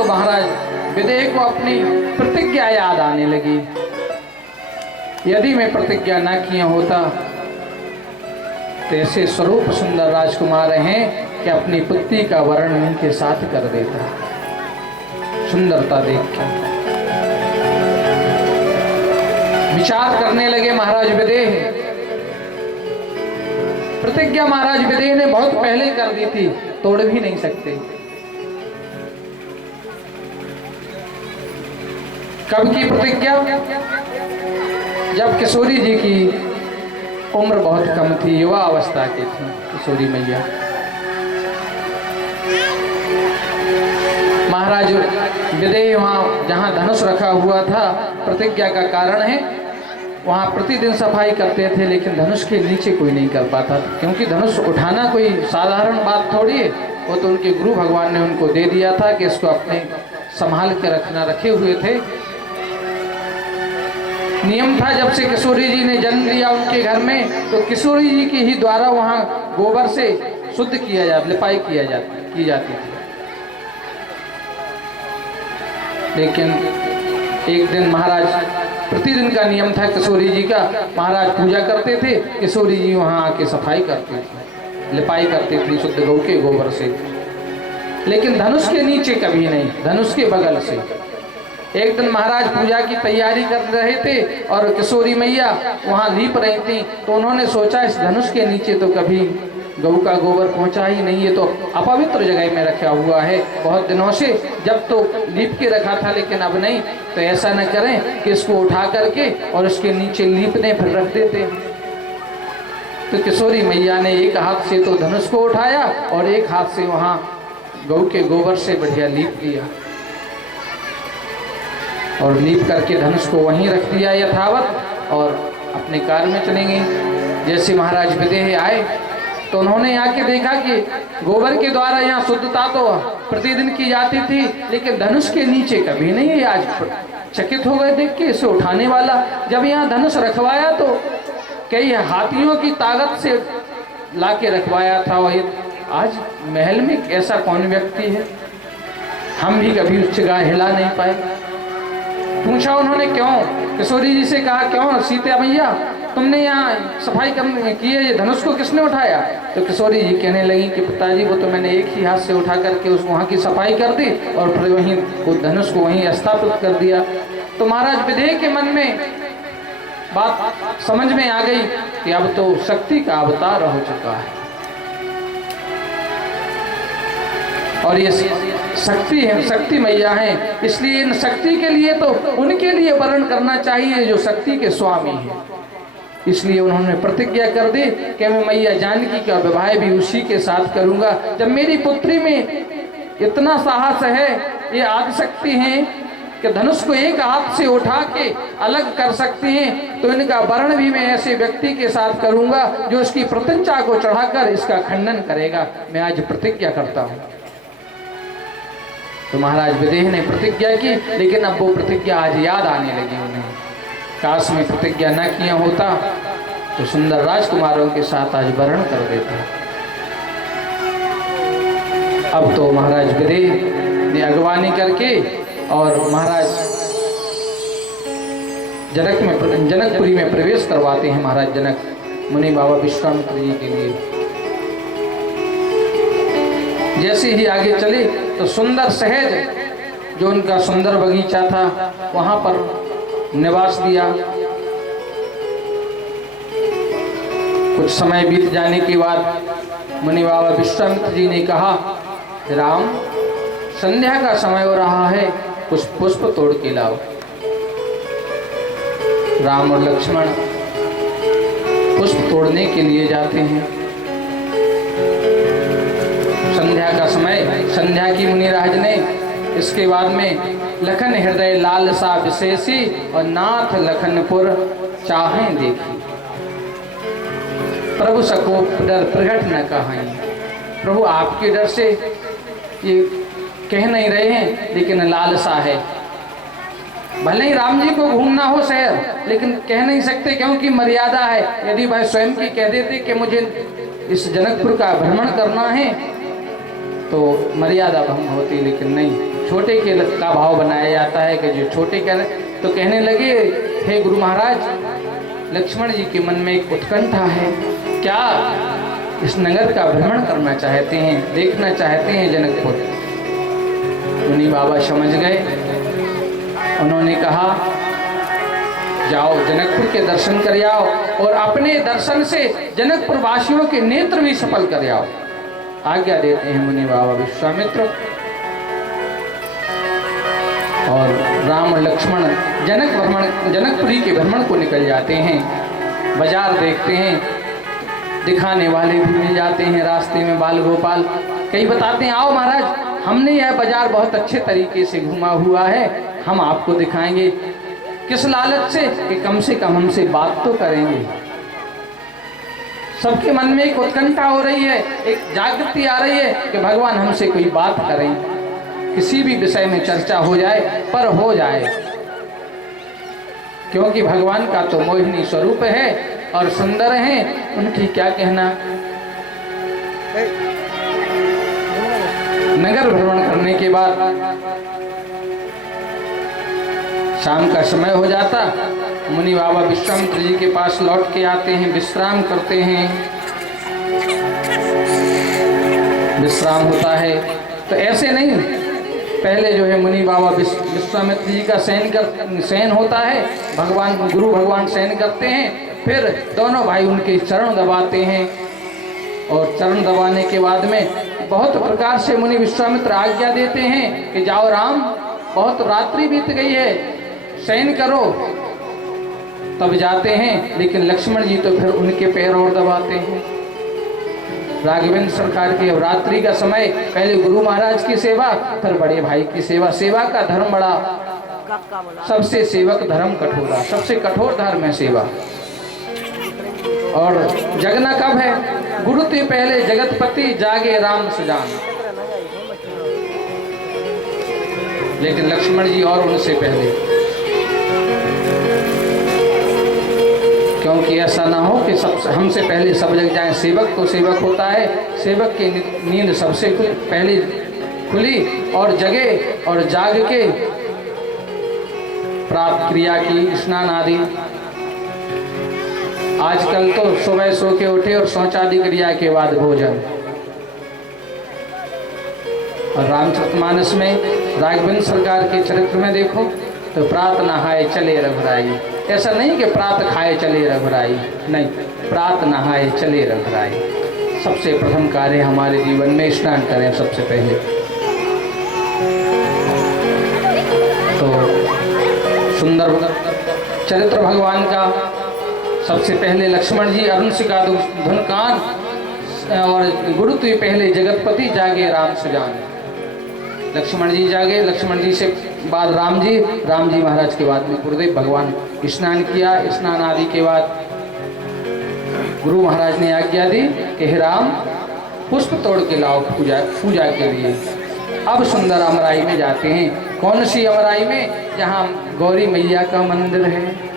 तो महाराज विदेह को अपनी प्रतिज्ञा याद आने लगी। यदि मैं प्रतिज्ञा ना किया होता तो ऐसे स्वरूप सुंदर राजकुमार हैं कि अपनी पुत्री का वर्ण उनके साथ कर देता। सुंदरता देख के विचार करने लगे महाराज विदेह। प्रतिज्ञा महाराज विदेह ने बहुत पहले कर दी थी, तोड़ भी नहीं सकते। कब की प्रतिज्ञा? जब किशोरी जी की उम्र बहुत कम थी, युवा अवस्था की थी किशोरी मैया। महाराज विदेह वहाँ जहाँ धनुष रखा हुआ था, प्रतिज्ञा का कारण है, वहाँ प्रतिदिन सफाई करते थे, लेकिन धनुष के नीचे कोई नहीं कर पाता था, क्योंकि धनुष उठाना कोई साधारण बात थोड़ी है। वो तो उनके गुरु भगवान ने उनको दे दिया था कि इसको अपने संभाल के रखना, रखे हुए थे। नियम था जब से किशोरी जी ने जन्म लिया उनके घर में, तो किशोरी जी की ही द्वारा वहाँ गोबर से शुद्ध किया जाता, लिपाई की जाती थी। लेकिन एक दिन महाराज, प्रतिदिन का नियम था किशोरी जी का, महाराज पूजा करते थे, किशोरी जी वहाँ आके सफाई करते थे, लिपाई करते थे शुद्ध गौ के गोबर से, लेकिन धनुष के नीचे कभी नहीं, धनुष के बगल से। एक दिन महाराज पूजा की तैयारी कर रहे थे और किशोरी मैया वहाँ लीप रही थी, तो उन्होंने सोचा इस धनुष के नीचे तो कभी गौ का गोबर पहुँचा ही नहीं, ये तो अपवित्र जगह में रखा हुआ है बहुत दिनों से, जब तो लीप के रखा था लेकिन अब नहीं, तो ऐसा न करें कि इसको उठा करके और इसके नीचे लीपने फिर रख देते। तो किशोरी मैया ने एक हाथ से तो धनुष को उठाया और एक हाथ से वहाँ गौ के गोबर से बढ़िया लीप लिया और लीप करके धनुष को वहीं रख दिया यथावत और अपने कार्य में चले गई। जैसे महाराज विदेह आए तो उन्होंने आके देखा कि गोबर के द्वारा यहाँ शुद्धता तो प्रतिदिन की जाती थी, लेकिन धनुष के नीचे कभी नहीं है। आज चकित हो गए देख के इसे उठाने वाला। जब यहाँ धनुष रखवाया तो कई हाथियों की ताकत से लाके रखवाया था, और आज महल में ऐसा कौन व्यक्ति है, हम भी कभी उस जगह हिला नहीं पाए। पूछा उन्होंने क्यों, किशोरी जी से कहा क्यों सीता मैया तुमने यहाँ सफाई करने की है, ये धनुष को किसने उठाया? तो किशोरी जी कहने लगी कि पिताजी वो तो मैंने एक ही हाथ से उठा करके उस वहाँ की सफाई कर दी और फिर वहीं धनुष को वहीं स्थापित कर दिया। तो महाराज विदेह के मन में बात समझ में आ गई कि अब तो शक्ति का अवतार हो चुका है, और ये शक्ति है, शक्ति मैया है, इसलिए इन शक्ति के लिए तो उनके लिए वर्ण करना चाहिए जो शक्ति के स्वामी है। इसलिए उन्होंने प्रतिज्ञा कर दी कि मैं मैया जानकी का विवाह भी उसी के साथ करूंगा। जब मेरी पुत्री में इतना साहस है, ये आदिशक्ति हैं कि धनुष को एक हाथ से उठा के अलग कर सकती हैं, तो इनका वर्ण भी मैं ऐसे व्यक्ति के साथ करूंगा जो इसकी प्रतिज्ञा को चढ़ाकर इसका खंडन करेगा। मैं आज प्रतिज्ञा करता हूँ। तो महाराज विदेह ने प्रतिज्ञा की, लेकिन अब वो प्रतिज्ञा आज याद आने लगी उन्हें। काश में प्रतिज्ञा न किया होता तो सुंदर राजकुमारों के साथ आज वर्ण कर देता। अब तो महाराज विदेह ने अगवानी करके और महाराज जनकपुरी में प्रवेश करवाते हैं। महाराज जनक मुनि बाबा विश्वामित्र जी के लिए जैसे ही आगे चले तो सुंदर सहज जो उनका सुंदर बगीचा था वहां पर निवास दिया। कुछ समय बीत जाने के बाद मुनि बाबा विश्वामित्र जी ने कहा, राम संध्या का समय हो रहा है, कुछ पुष्प तोड़ के लाओ। राम और लक्ष्मण पुष्प तोड़ने के लिए जाते हैं। संध्या का समय, संध्या की मुनिराज ने इसके बाद में लखन हृदय लालसा विशेषी और नाथ लखनपुर चाहें देखी, प्रभु सको डर प्रकट न कहाई। प्रभु आपके डर से ये कह नहीं रहे हैं, लेकिन लालसा है। भले ही राम जी को घूमना हो शहर, लेकिन कह नहीं सकते क्योंकि मर्यादा है। यदि वह स्वयं की कह देते कि मुझे इस जनकपुर का भ्रमण करना है तो मर्यादा भंग होती, लेकिन नहीं, छोटे के का भाव बनाया जाता है कि जो छोटे कह तो कहने लगे, हे गुरु महाराज, लक्ष्मण जी के मन में एक उत्कंठा है, क्या इस नगर का भ्रमण करना चाहते हैं, देखना चाहते हैं जनकपुर। मुनि बाबा समझ गए, उन्होंने कहा जाओ जनकपुर के दर्शन कर आओ और अपने दर्शन से जनकपुर वासियों के नेत्र भी सफल कर आओ। आज्ञा देते हैं मुनि बाबा विश्वामित्र, और राम और लक्ष्मण जनकपुरी के भ्रमण को निकल जाते हैं। बाजार देखते हैं, दिखाने वाले भी मिल जाते हैं रास्ते में, बाल गोपाल कई बताते हैं, आओ महाराज हमने यह बाजार बहुत अच्छे तरीके से घुमा हुआ है, हम आपको दिखाएंगे। किस लालच से कि कम हमसे बात तो करेंगे। सबके मन में एक उत्कंठा हो रही है, एक जागृति आ रही है कि भगवान हमसे कोई बात करें, किसी भी विषय में चर्चा हो जाए, पर हो जाए, क्योंकि भगवान का तो मोहिनी स्वरूप है और सुंदर है, उनकी क्या कहना। नगर भ्रमण करने के बाद शाम का समय हो जाता, मुनि बाबा विश्वामित्र जी के पास लौट के आते हैं, विश्राम करते हैं। विश्राम होता है तो ऐसे नहीं, पहले जो है मुनि बाबा विश्वामित्र जी का शयन होता है, गुरु भगवान शयन करते हैं, फिर दोनों भाई उनके चरण दबाते हैं, और चरण दबाने के बाद में बहुत प्रकार से मुनि विश्वामित्र आज्ञा देते हैं कि जाओ राम, बहुत रात्रि बीत गई है, शयन करो। तब जाते हैं, लेकिन लक्ष्मण जी तो फिर उनके पैर और दबाते हैं। राघवेंद्र सरकार की रात्रि का समय, पहले गुरु महाराज की सेवा, फिर बड़े भाई की सेवा। सेवा का धर्म बड़ा, सबसे सेवक धर्म कठोरा, सबसे कठोर धर्म है सेवा। और जगना कब है? गुरु ते पहले जगतपति, जागे राम सुजान। लेकिन लक्ष्मण जी और उनसे पहले, क्योंकि ऐसा ना हो कि सब हमसे पहले सब जग जाएं। सेवक तो सेवक होता है, सेवक की नींद सबसे पहले खुली और जगे, और जाग के प्राप्त क्रिया की, स्नान आदि। आजकल तो सुबह सो के उठे और शौचादि क्रिया के बाद भोजन। और रामचरितमानस में राघवेंद्र सरकार के चरित्र में देखो तो प्रात नहाए चले रघुराई। ऐसा नहीं कि प्रात खाए चले रघुराई, नहीं, प्रात नहाए चले रघुराई। सबसे प्रथम कार्य हमारे जीवन में स्नान करें सबसे पहले। तो सुंदर चरित्र भगवान का। सबसे पहले लक्ष्मण जी अरुणसिका धुनकान, और गुरु तुई पहले जगतपति, जागे राम सुजान। लक्ष्मण जी जागे, लक्ष्मण जी से बाद राम जी महाराज के बाद में गुरुदेव भगवान स्नान किया। स्नान आदि के बाद गुरु महाराज ने आज्ञा दी कि हे राम, पुष्प तोड़ के लाओ पूजा के लिए। अब सुंदर अमराई में जाते हैं। कौन सी अमराई में? जहाँ गौरी मैया का मंदिर है।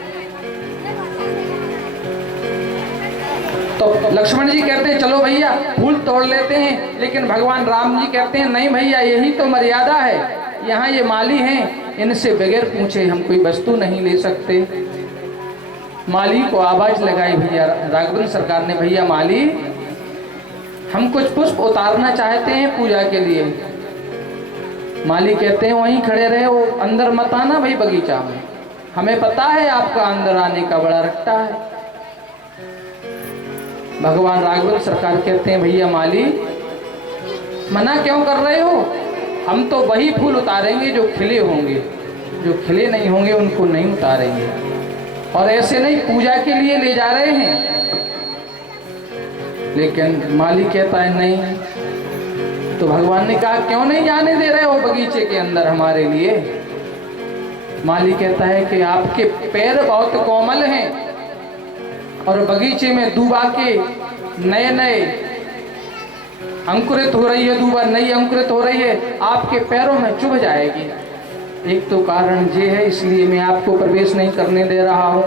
तो लक्ष्मण जी कहते हैं चलो भैया फूल तोड़ लेते हैं, लेकिन भगवान राम जी कहते हैं नहीं भैया, यही तो मर्यादा है, यहाँ ये माली हैं, इनसे बगैर पूछे हम कोई वस्तु नहीं ले सकते। माली को आवाज लगाई भैया राघवेंद्र सरकार ने, भैया माली, हम कुछ पुष्प उतारना चाहते हैं पूजा के लिए। माली कहते हैं वहीं खड़े रहे, वो अंदर मत आना भाई बगीचा में, हमें पता है आपका अंदर आने का बड़ा रट्टा है। भगवान राघवेंद्र सरकार कहते हैं भैया माली, मना क्यों कर रहे हो? हम तो वही फूल उतारेंगे जो खिले होंगे, जो खिले नहीं होंगे उनको नहीं उतारेंगे। और ऐसे नहीं, पूजा के लिए ले जा रहे हैं। लेकिन माली कहता है नहीं। तो भगवान ने कहा क्यों नहीं जाने दे रहे हो बगीचे के अंदर हमारे लिए? माली कहता है कि आपके पैर बहुत कोमल हैं और बगीचे में दूबा के नए नए अंकुरित हो रही है, दूबा नई अंकुरित हो रही है, आपके पैरों में चुभ जाएगी। एक तो कारण ये है, इसलिए मैं आपको प्रवेश नहीं करने दे रहा हूँ।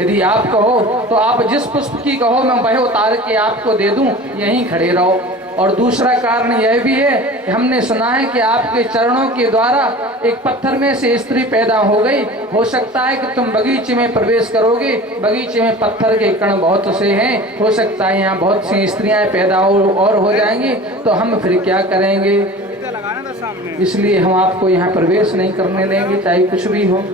यदि आप कहो तो आप जिस पुष्प की कहो मैं वह उतार के आपको दे दूं, यहीं खड़े रहो। और दूसरा कारण यह भी है कि हमने सुना है कि आपके चरणों के द्वारा एक पत्थर में से स्त्री पैदा हो गई। हो सकता है कि तुम बगीचे में प्रवेश करोगे, बगीचे में पत्थर के कण बहुत से हैं, हो सकता है यहाँ बहुत सी स्त्रियां पैदा और हो जाएंगी, तो हम फिर क्या करेंगे? इसलिए हम आपको यहाँ प्रवेश नहीं करने देंगे, चाहे कुछ भी हो।